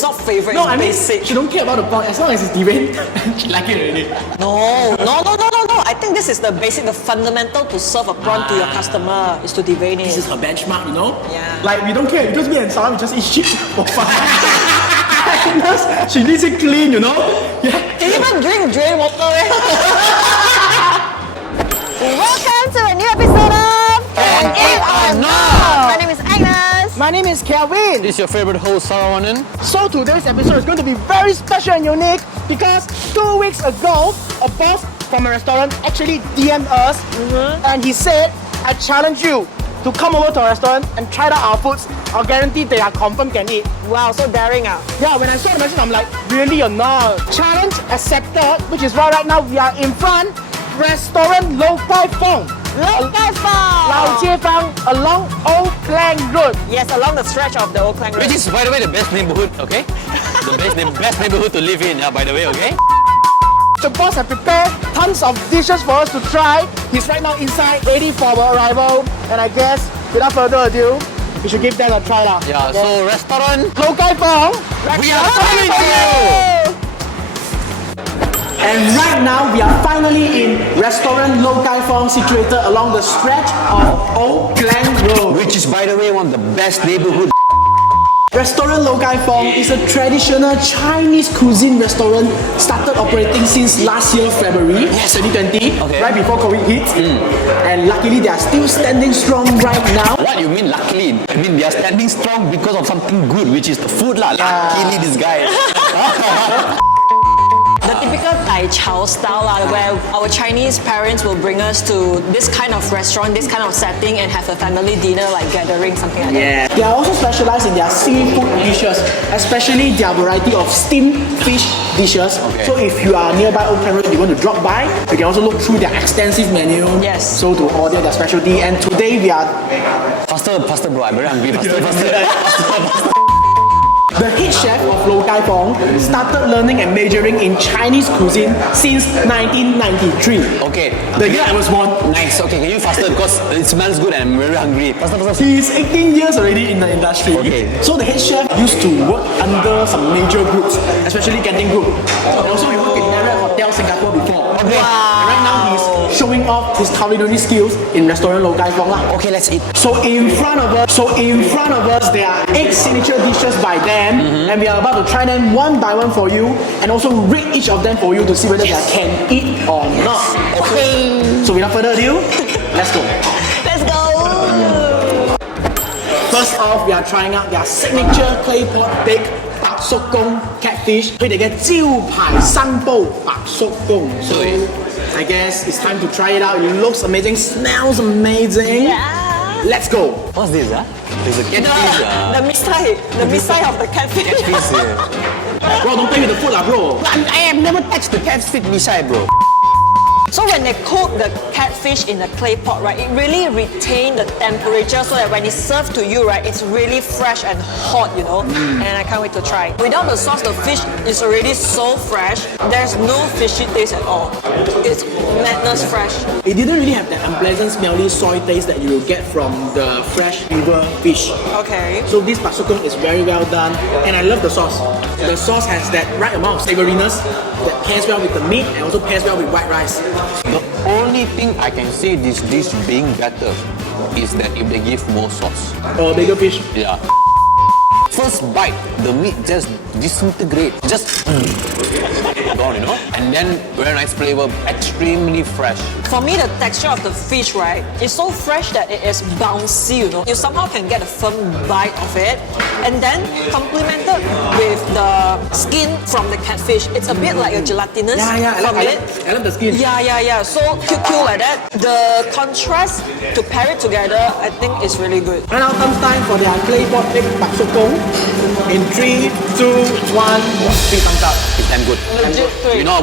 It's not favorite, No, it's I mean, basic. she don't care about the pork. As long as it's derained, she like it already. No. I think this is the basic, the fundamental to serve a prawn to your customer is to devein it. This is her benchmark, you know? Yeah. Like, we don't care. Because me and Sarah, we just eat shit for fun. She needs it clean, you know? Yeah. Can you even drink drain water? Welcome to a new episode of Can Eat or Not. My name is Agnes. My name is Kelvin. This is your favorite host, Sarawanan. So today's episode is going to be very special and unique because 2 weeks ago, a boss from a restaurant actually DM'd us and he said, I challenge you to come over to our restaurant and try out our foods. I'll guarantee they are confirmed can eat. Wow, so daring ah. Yeah, when I saw the message, I'm like, really or not? Challenge accepted, which is why right now we are in front Restaurant Lou Kai Fong. Logai Phong. Logai Phong along Old Klang Road. Yes, along the stretch of the Old Klang Road. Which is, by the way, the best neighborhood, okay? The best neighborhood to live in, by the way, okay? The boss has prepared tons of dishes for us to try. He's right now inside, ready for our arrival. And I guess, without further ado, we should give them a try now. Yeah, so Restaurant Lou Kai Fong. we are coming to you! And right now, we are finally in Restaurant Lou Kai Fong, situated along the stretch of Old Klang Road. Which is, by the way, one of the best neighborhood. Restaurant Lou Kai Fong is a traditional Chinese cuisine restaurant started operating since last year, February 2020, Okay. right before COVID hit. And luckily, they are still standing strong right now. What you mean luckily? I mean they are standing strong because of something good, which is the food lah. Luckily this guy. The typical Tai Chow style lah, where our Chinese parents will bring us to this kind of restaurant, this kind of setting and have a family dinner like gathering, something like that. They are also specialized in their seafood dishes, especially their variety of steamed fish dishes. Okay. So if you are nearby Old Klang Road and you want to drop by, you can also look through their extensive menu. Yes. So to order their specialty. And today we are Faster bro, I'm very hungry. Faster. the head chef of Lou Kai Fong started learning and majoring in Chinese cuisine since 1993. Okay. The year I was born. Nice. Okay, can you faster because it smells good and I'm very hungry. Faster. He's 18 years already in the industry. Okay. So the head chef used to work under some major groups, especially Genting Group. And also he worked in Marriott Hotel Singapore before. Okay. And right now he's showing off his culinary skills in Restaurant Lou Kai Fong lah. Okay, let's eat. So in front of us, there are 8 signature dishes by them, and we are about to try them one by one for you, and also rate each of them for you to see whether they can eat or not. Okay. So without further ado, let's go. Let's go. First off, we are trying out their signature clay pot baked bak sokong catfish. 佢哋嘅招牌生煲白叔公. So I guess it's time to try it out. It looks amazing, smells amazing. Yeah. Let's go. What's this? There's a catfish. The mistake of the catfish. Catfish. Bro, don't play with the food lah, bro. I have never touched the catfish beside, bro. So when they cook the catfish in the clay pot, right, it really retains the temperature so that when it's served to you, right, it's really fresh and hot, you know. And I can't wait to try. Without the sauce, the fish is already so fresh. There's no fishy taste at all. It's madness fresh. It didn't really have that unpleasant, smelly soy taste that you will get from the fresh river fish. Okay. So this bak sokong is very well done, and I love the sauce. The sauce has that right amount of savouriness that pairs well with the meat and also pairs well with white rice. The only thing I can see this dish being better is that if they give more sauce. Or bigger fish. Yeah. First bite, the meat just disintegrate, just gone, you know. And then very nice flavor, extremely fresh. For me, the texture of the fish, right, is so fresh that it is bouncy, you know. You somehow can get a firm bite of it. And then complemented with the skin from the catfish. It's a bit like a gelatinous from it. I love the skin. Yeah. So cute like that. The contrast to pair it together, I think is really good. And now comes time for their clay pot baked bak sokong. In 3, 2, 1, 3 thumbs up. It's damn good. Legit three. You know,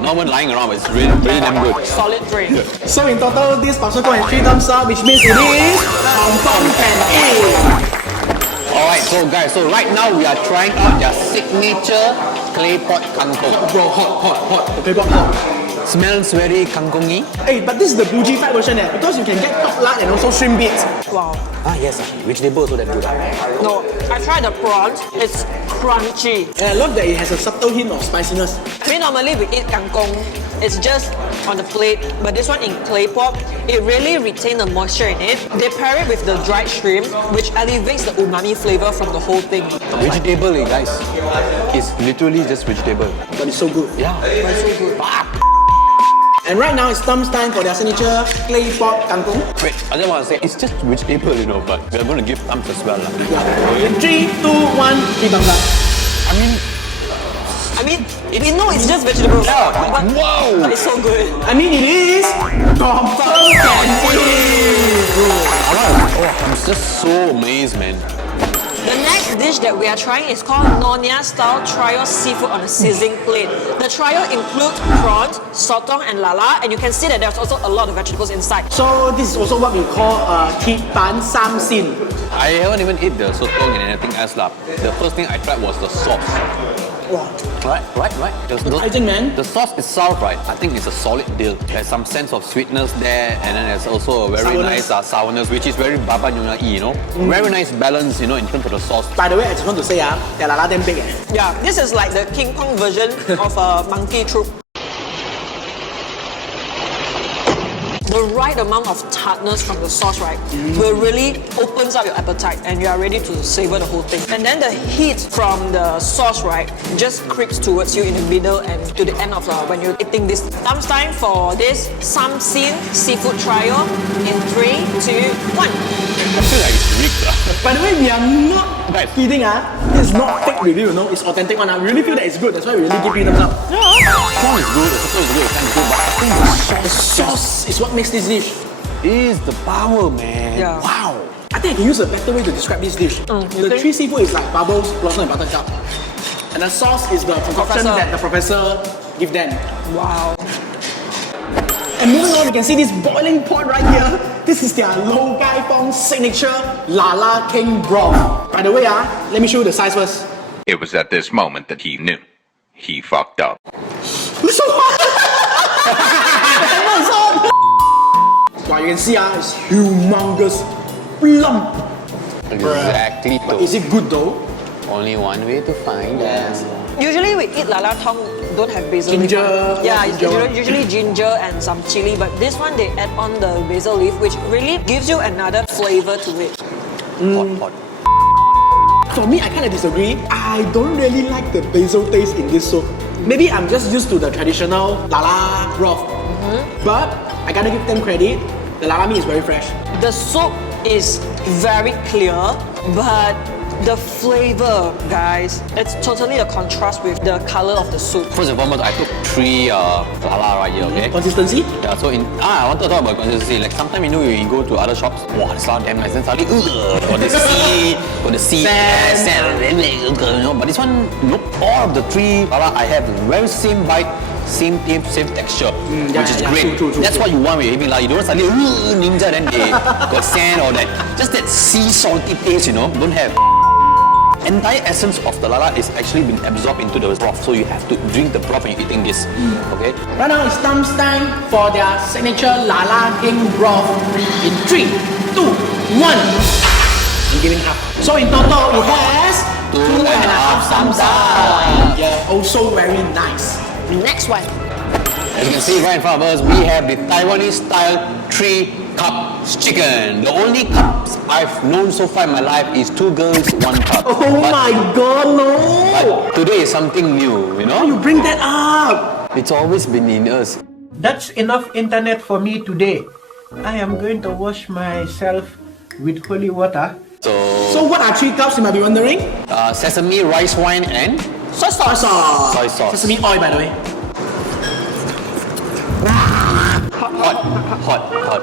no one lying around, but it's really damn good. Solid 3. So in total, this bak sokong has 3 thumbs up, which means it is confirm can eat. Alright, so guys, so right now we are trying out their signature clay pot kangkong. Bro, hot. The clay pot hot. Smells very kangkongi. Hey, but this is the bougie fried version because you can get pork lard and also shrimp bits. Wow. Ah yes, vegetable also that good. No, I tried the prawns. It's crunchy. And I love that it has a subtle hint of spiciness. I mean, normally we eat kangkong. It's just on the plate, but this one in clay pot, it really retains the moisture in it. They pair it with the dried shrimp, which elevates the umami flavor from the whole thing. Vegetable, guys. It's literally just vegetable. But it's so good. Yeah. It's so good. And right now it's Tom's time for their signature clay pot kangkong. Wait, I just want to say, it's just vegetable, but we're going to give thumbs as well. Yeah. In 3, 2, 1, 3 thumbs up. I mean, we know it's just vegetables. Yeah. But, Wow. but it's so good. I mean, it is confirmed can eat. Oh, I'm just so amazed, man. The next dish that we are trying is called Nonya style trio seafood on a sizzling plate. The trio includes prawns, sotong and lala, and you can see that there's also a lot of vegetables inside. So this is also what we call Thit Ban Sam Sin. I haven't even eat the sotong and anything else. The first thing I tried was the sauce. Wow. Right. Surprising, man. The sauce itself, right, I think it's a solid deal. There's some sense of sweetness there, and then there's also a very Sourness. nice sourness, which is very baba nyonya, Very nice balance, in terms of the sauce. By the way, I just want to say, their lala damn big. Yeah, this is like the King Kong version of a monkey troop. The right amount of tartness from the sauce, right, will really opens up your appetite and you are ready to savor the whole thing. And then the heat from the sauce, right, just creeps towards you in the middle and to the end of when you're eating this. Thumbs time for this Sam Sin seafood trio in 3, 2, 1. I feel like it's rigged. By the way, we are not Right. kidding. This is not fake review, it's authentic one. I really feel that it's good. That's why we really give you thumbs up. Prawn is good, the sotong is good, kind of good, but I think The sauce is what makes this dish. is the power, man. Yeah. Wow. I think I can use a better way to describe this dish. you The think? three seafood is like bubbles, blossom, and buttercup. And the sauce is the concoction Professor. that the professor give them. Wow. And moving on, you can see this boiling pot right here. This is their Logai Phong signature Lam King Broth. By the way, let me show you the size first. It was at this moment that he knew. He fucked up. It's so hot! It's hot! Wow, you can see it's humongous, plump. Exactly. But is it good though? Only one way to find out. Usually we eat lala tong don't have basil Ginger, leaf. Yeah, yeah, it's ginger. usually ginger and some chili, but this one they add on the basil leaf, which really gives you another flavor to it. Hot. For me, I kind of disagree. I don't really like the basil taste in this soup. Maybe I'm just used to the traditional lala broth. But I gotta give them credit. The lala meat is very fresh. The soup is very clear, but the flavor, guys, it's totally a contrast with the color of the soup. First and foremost, I took 3 lala right here, okay? Consistency? Yeah, so I want to talk about consistency. Like sometimes you go to other shops, wow, it's not damn nice. Then suddenly, got the sand, But this one, all of the 3 lala I have very same bite, same taste, same texture, which is great. True. That's what you want when you're having lala. You don't want suddenly ninja, then they got sand or that. Just that sea salty taste, don't have. Entire essence of the lala is actually been absorbed into the broth, so you have to drink the broth when you're eating this. Okay? Right now it's Tom's time for their signature Lam King Broth. In 3, 2, 1. I'm giving half. So in total it has 2.5 thumbs up. Yeah, also very nice. Next one. As you can see right in front of us, we have the Taiwanese style 3-cup chicken. The only cups I've known so far in my life is 2 girls, 1 cup. Oh my god, no! But today is something new, How you bring that up? It's always been in us. That's enough internet for me today. I am going to wash myself with holy water. So what are 3 cups, you might be wondering? Sesame, rice wine, and Soy sauce. Soy sauce. Sesame oil, by the way. hot.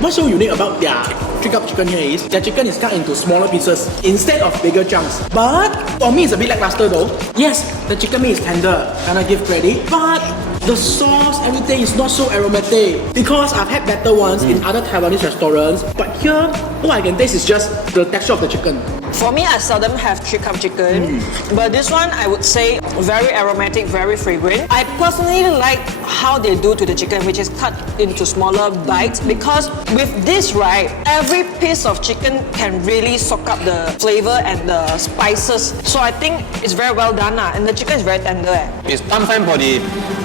What's so unique about their 3-cup chicken here is their chicken is cut into smaller pieces instead of bigger chunks. But for me, it's a bit lackluster though. Yes, the chicken meat is tender, cannot give credit, but the sauce, everything is not so aromatic. Because I've had better ones in other Taiwanese restaurants, but here, all I can taste is just the texture of the chicken. For me, I seldom have 3-cup chicken, but this one I would say very aromatic, very fragrant. I personally like how they do to the chicken, which is cut into smaller bites, because with this, right, every piece of chicken can really soak up the flavor and the spices. So I think it's very well done, and the chicken is very tender. It's time for the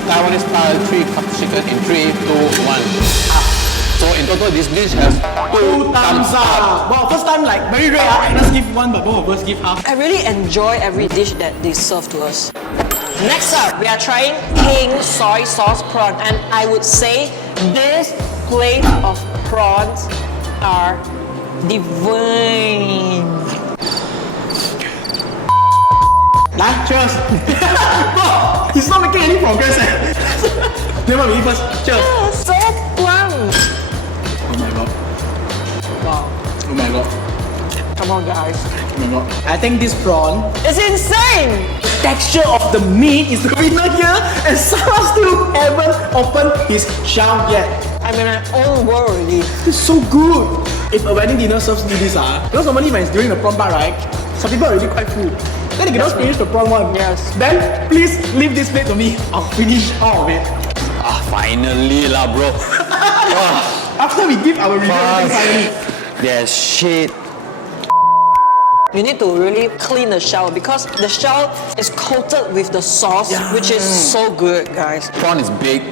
Taiwanese style 3-cup chicken in 3, 2, 1. So in total, this dish has 2 thumbs up. Wow, first time like very rare. Let's give one, but both of us give half. I really enjoy every dish that they serve to us. Next up, we are trying King soy sauce prawn, and I would say this plate of prawns are divine. Cheers. Bro, he's not making any progress. Never mind, me first. Cheers. So plum. Oh my god. Wow. Oh my god. Come on, guys. Oh my god. I think this prawn, It's insane. the texture of the meat is the winner here, and Sarah still haven't opened his shell yet. I'm in my own world already. It's so good. If a wedding dinner serves me this, because normally when it's during the prawn bar, right, some people are already quite full. Then they cannot finish the prawn one. Yes. Then please leave this plate to me. I'll finish all of it. Finally lah, bro. After we give our review, finally. There's shit. You need to really clean the shell because the shell is coated with the sauce, which is so good, guys. Prawn is big.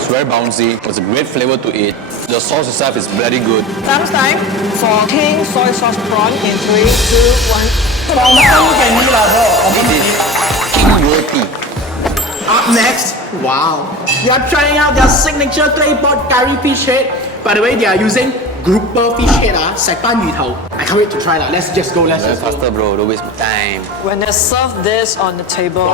It's very bouncy. It's a great flavor to it. The sauce itself is very good. Thumbs time for King soy sauce prawn in 3, 2, 1. It is king worthy. Up next, wow. We are trying out their signature clay pot curry fish head. By the way, they are using grouper fish head, Saipan Yu Tao. I can't wait to try that. Let's just go, let's Very just go. faster, bro. Don't waste my time. When they serve this on the table,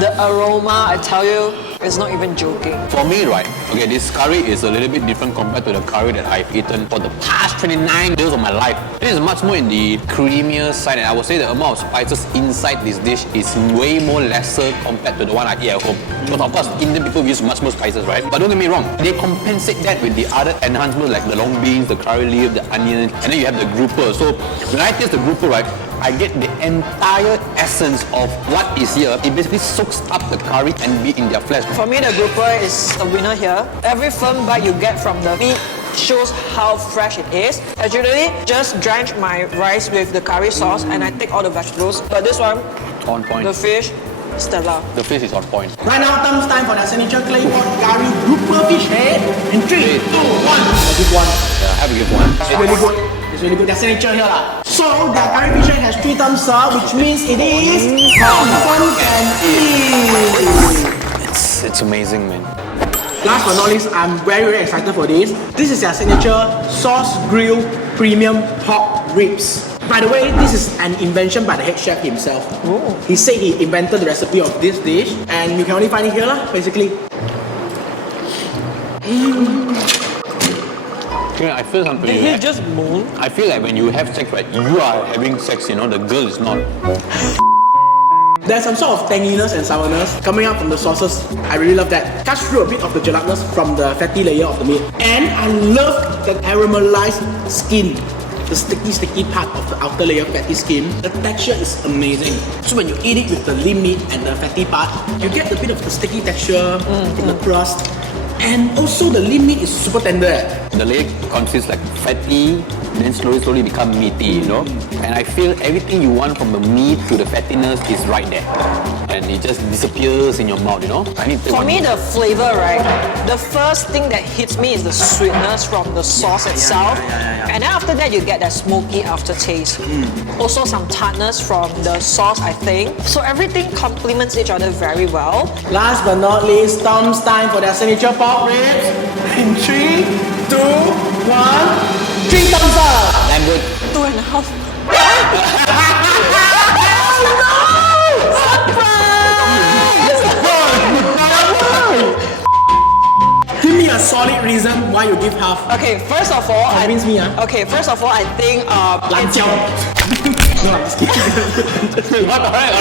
the aroma, I tell you, is not even joking. For me, right, okay, this curry is a little bit different compared to the curry that I've eaten for the past 29 years of my life. This is much more in the creamier side, and I would say the amount of spices inside this dish is way more lesser compared to the one I eat at home. Because of course, Indian people use much more spices, right? But don't get me wrong, they compensate that with the other enhancements like the long beans, the curry leaf, the onion, and then you have the grouper. So when I taste the grouper, right, I get the entire essence of what is here. It basically soaks up the curry and be in their flesh. For me, the grouper is the winner here. Every firm bite you get from the meat shows how fresh it is. I usually just drench my rice with the curry sauce and I take all the vegetables. But this one, On point. the fish, stellar. The fish is on point. Right now, thumbs time for the signature clay pot curry grouper fish head. In 3, 2, 1. I'll give one. Yeah, I have to give one. It's really good. It's really good. Their signature here lah. So their curry fish head has 3 thumbs up, which means it is Hong Kong can eat. It's amazing, man. Last but not least, I'm very, very excited for this. This is their signature sauce grilled premium pork ribs. By the way, this is an invention by the head chef himself. He said he invented the recipe of this dish, and you can only find it here lah, basically. Yeah, I feel something. Did he just moan? I feel like when you have sex, right, you are having sex, you know, the girl is not. There's some sort of tanginess and sourness coming out from the sauces. I really love that. Cuts through a bit of the gelatinous from the fatty layer of the meat. And I love the caramelized skin. The sticky part of the outer layer fatty skin. The texture is amazing. So when you eat it with the lean meat and the fatty part, you get a bit of the sticky texture in the crust. And also the lean meat is super tender. The leg consists like fatty, then slowly become meaty, you know. And I feel everything you want from the meat to the fattiness is right there, and it just disappears in your mouth, you know. I need to. For me, the flavor, right? The first thing that hits me is the sweetness from the sauce itself, and then after that you get that smoky aftertaste. Also some tartness from the sauce, I think. So everything complements each other very well. Last but not least, thumbs time for their signature pork ribs. In 3, 2, 1. 3 thumbs up! I'm good. 2.5. Give me a solid reason why you give half. Okay, first of all, Convince me, Okay, first of all, I think Lan jiao. No, I'm just kidding. Alright.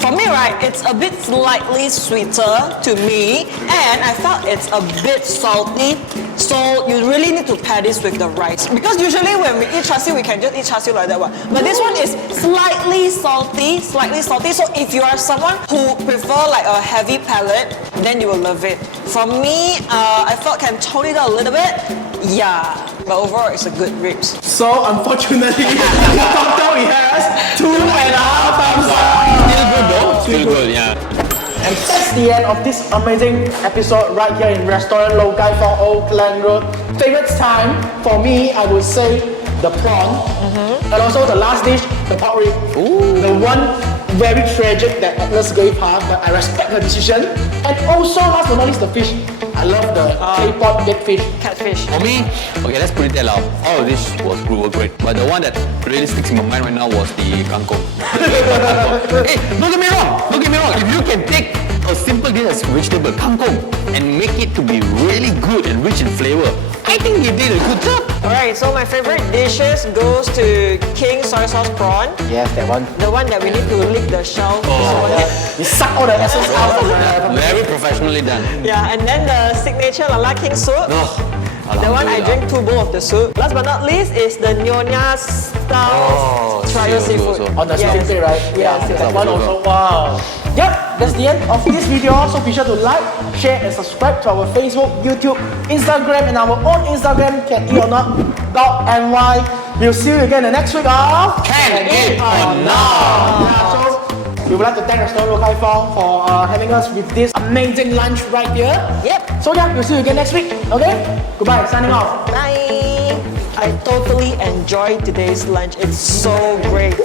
For me, right, it's a bit slightly sweeter to me, and I felt it's a bit salty. So you really need to pair this with the rice, because usually when we eat char siu, we can just eat char siu like that one. But this one is slightly salty. So if you are someone who prefer like a heavy palate, then you will love it. For me, I felt can tone it down a little bit. Yeah, but overall it's a good ribs. So unfortunately, Doctor, he has 2.5 thumbs up. Still good though. Still good, yeah. And that's the end of this amazing episode right here in Restaurant Lou Kai Fong, Old Klang Road. Favorite time for me, I would say the prawn, and also the last dish, the pork rib. The one very tragic that Agnes gave her, but I respect her decision. And also, last but not least, the fish. I love the clay pot dead fish. Catfish. For me, okay, let's put it there now. All of this were great, but the one that really sticks in my mind right now was the kangkong. Hey, don't get me wrong. If you can take a simple dish as vegetable kangkong and make it to be really good and rich in flavor, I think you did a good job. Alright, so my favorite dishes goes to King soy sauce prawn. Yes, that one. The one that we need to lick the shell. You suck all the essence out from the... Very professionally done. Yeah, and then the signature Lala King soup. The one I Alhamdulillah. drink 2 bowls of the soup. Last but not least is the Nyonya style trial seafood. On the steak day, right? Yes, that one also. Wow. Yep, that's the end of this video. So be sure to like, share, and subscribe to our Facebook, YouTube, Instagram, and our own Instagram, Can Eat or Not .my. We'll see you again the next week of Can Eat or Not. Yeah, so we would like to thank Restaurant Lou Kai Fong for having us with this amazing lunch right here. Yep. So yeah, we'll see you again next week. Okay? Goodbye. Signing off. Bye. I totally enjoyed today's lunch. It's so great.